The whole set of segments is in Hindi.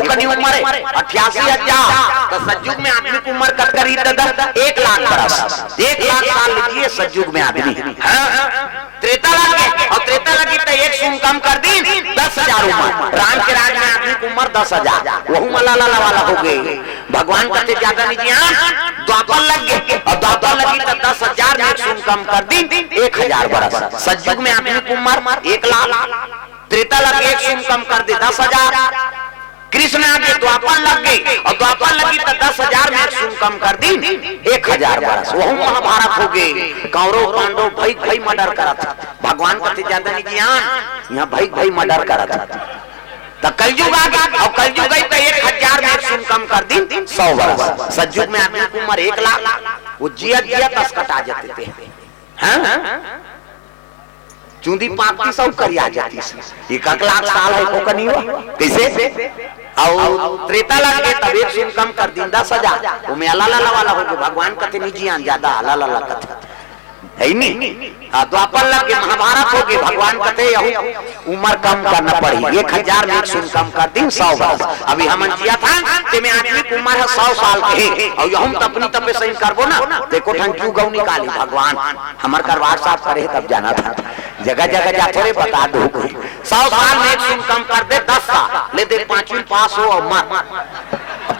एको कनी उम्र है 88,000 तो सतयुग में आदमी की उम्र कट करी 1 लाख बरस 1 लाख साल लिखिए सतयुग में आदमी। त्रेता लगे और त्रेता लगी तो 1 शून्य कम कर दी 10,000 उम्र। राम के राज में आदमी की उम्र 10,000 वही मलाला वाला हो गई। भगवान कहते ज्यादा नहीं ज्ञान द्वापर लग गए और द्वापर लगी तो 10,000 में 1 शून्य कम कर दी 1,000 बरस। सतयुग में आदमी की उम्र 1 लाख। त्रेता लगे 1 शून्य कम कर दे 10,000। कृष्ण आगे द्वापर लग गई और द्वापर लगी तो 10,000 में 1 शून्य कम कर दी 1,000 बरस। वही महाभारत हो गए। कौरव पांडव भाई मर्डर करा था। भगवान कहते ज्यादा नहीं ज्ञान यहाँ भाई मर्डर करा था। तो कलयुग आ गया और कलयुग गई तो 1,000 में 1 शून्य कम कर दी 100 बरस। सतयुग में आदमी की उम्र 1 लाख। वो जिया 10 कटा जाते थे। चूंदी पापी सब करिया जाती है। 1 लाख साल है को कनी हुआ कैसे और त्रेता लग गए तब 1 शून्य कम कर दी 10,000। वो में अलाला वाला हो गए। भगवान कहते नहीं जियान ज्यादा अलाला कहते है नहीं। द्वापर लग गए महाभारत हो गए। भगवान कहते उम्र कम करना पड़ी 1,000 में 1 शून्य कम कर दी 100 बरस। अभी हम जिया था ते में आदमी की उम्र है 100 साल के और हम तो अपनी तपे सही करबो ना देखो ठन क्यों गौ निकाली भगवान हमार करवार साफ करे तब जाना था। जगह जगह जाते रे बता दो 100 साल में 1 शून्य कम कर दे 10 साल ले दे 5वीं पास हो और मर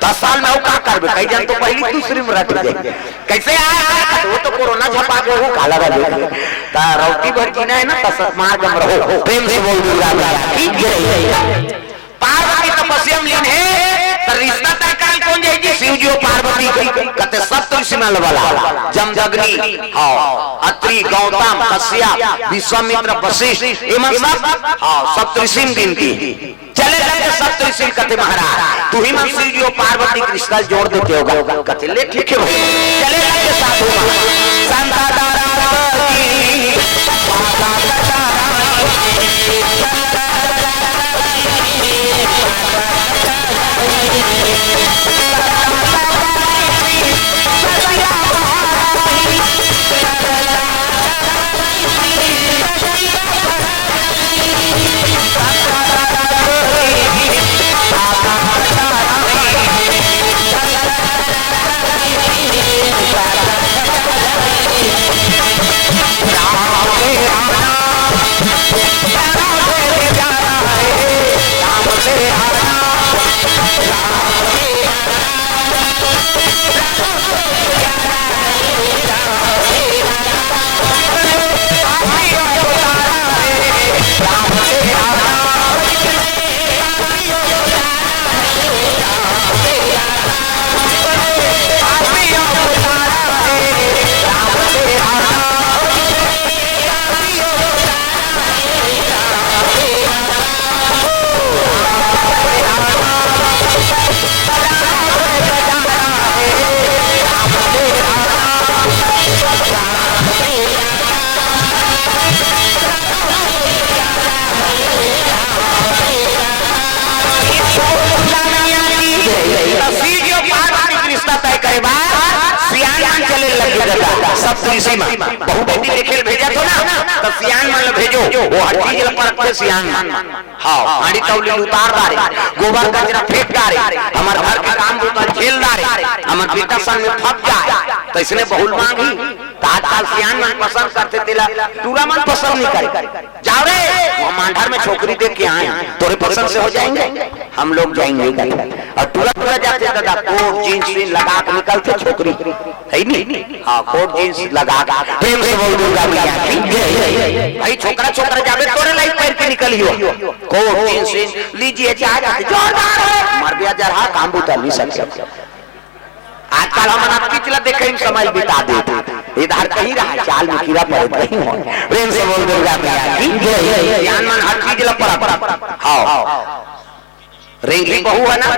10 साल में वो का करबे कई जन तो पहली दूसरी में रट जाए कैसे आया वो तो कोरोना झपा के वो काला रह ता रोटी भर जीना है ना तसत मार गम रहो प्रेम से बोल दुर्गा ठीक है। पार्वती तपस्या में लीन है तो रिश्ता तय कर कौन जाएगी शिव जी और पार्वती कहते सप्तऋषि में वाला जमदग्नि अत्रि गौतम कश्यप विश्वामित्र वशिष्ठ एवं सब सप्तऋषि में गिनती चले जाते सप्तऋषि कहते महाराज तू ही मन शिव जी और पार्वती के रिश्ता जोड़ देते होगा कहते ले ठीक है भाई चले जाते साधु सप्तऋषि में बहु बेटी के खेल भेजा तो ना तो सियान मान भेजो वो हर चीज पर के सियान हां हाड़ी तौली उतार दारे गोबर कचरा फेंक दारे हमार घर के काम होता खेल दारे हमार बेटा संग में फंस जाए तो इसने बहुल मांगी ताजकाल सियान मन पसंद करते तेला टूरा मन पसंद नहीं करे जाओ रे वो मांडर में छोकरी देख के आए तोरे पसंद से हो जाएंगे हम लोग जाएंगे और टूरा जाते दादा कोट जींस लगा के निकलते छोकरी है नहीं हां कोट जींस लगा प्रेम से बोल दूंगा भाई छोकरा जावे तोरे लाइफ पैर के निकलियो कोट जींस लीजिए जा जाते जोरदार मर गया जरा काम बुता नहीं सकते आजकल हम आपकी चला देखे इन समय बिता देते इधर कहीं रहा चाल में कीड़ा पड़े नहीं हो प्रेम से बोल दुर्गा मैया की ज्ञान मन हर चीज ला पर हां रेंगली बहू है ना